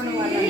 Sriramamma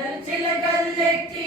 అండల్లండల్ చిలకల్లెక్కి